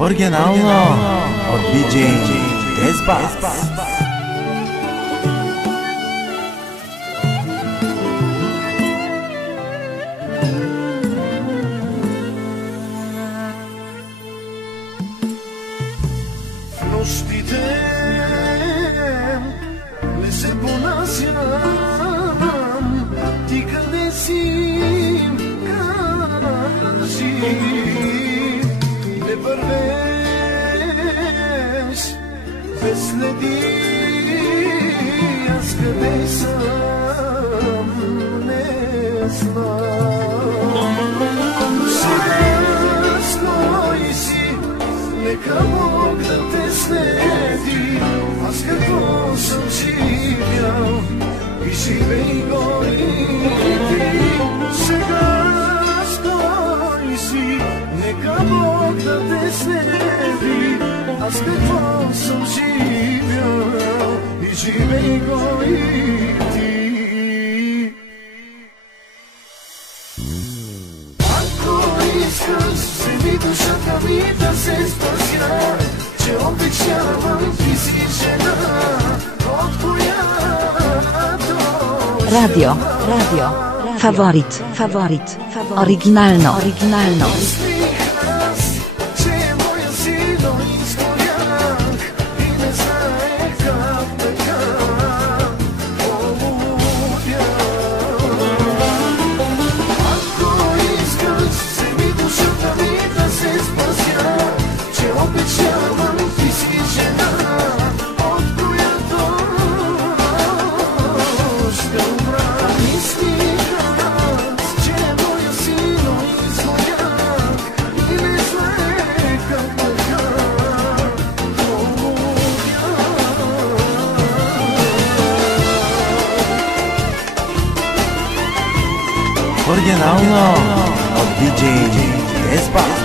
Оригинално от DJ Desbass. Нощите не се понасям, ти къде си, кажи, не вървеш без следи, аз къде съм, не знам. Сега стой си, нека Бог да те следи, аз какво съм живял и живей го и ти. Сега стой си, нека Бог да те следи, аз какво съм живял и живей го и ти. Ако искаш, вземи душата ми да се спася, че обичавам, ти си жена, от която Radio, faworit, oryginalno. Мислих аз, че е моя сила изгорях и не знаех как така полудя. Ако искаш, вземи душата ми да се спася, че обичавам, ти си жена, от която ще умра. Мислих аз, че е моя сила изгорях и не знаех как така полудя. Оригинално от DJ Desbass.